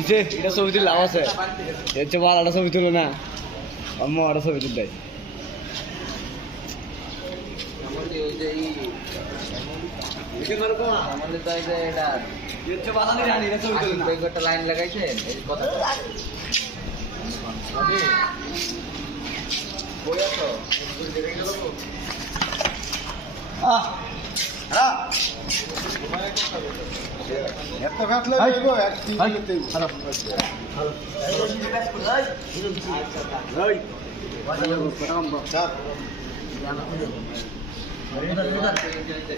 হইছে এটা ছবি তুলে লাভ আছে এর চেয়ে ভালো একটা ছবি তুলো না আম্মা একটা ছবি তুল দেয় লাইন লাগাইছে কথা এত ঘাট লাগবে এক তিন মিনিটে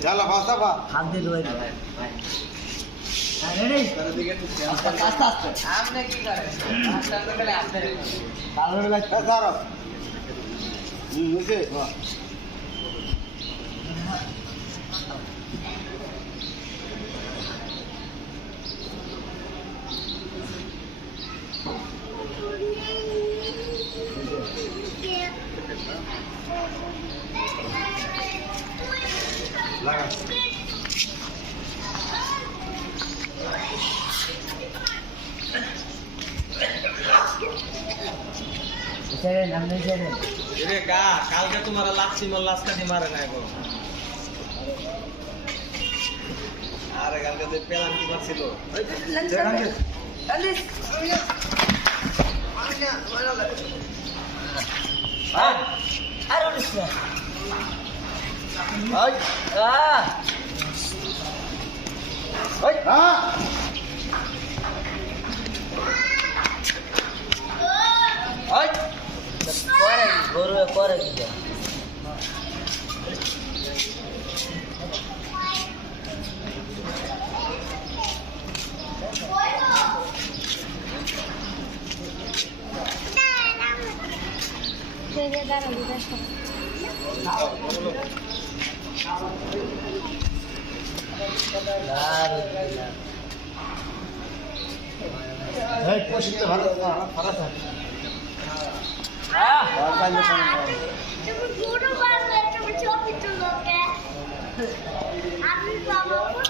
চলো ফাস্তা পা হাত দিয়ে রয়ে আস্তে আস্তে আপনি কি করেন আস্তে আস্তে করে আপনি তাহলে লাগবে স্যার বুঝে লাগা কালকে তোমার লাচ্ছি মাল লাস্কাটি মারে না এখন আরে কালকে যে পেলাম কি মারছিল করে পয়সা ভালো খারাপ তুমি পুরো বাংলা তুমি ছবি তুলো কে আমি বাবা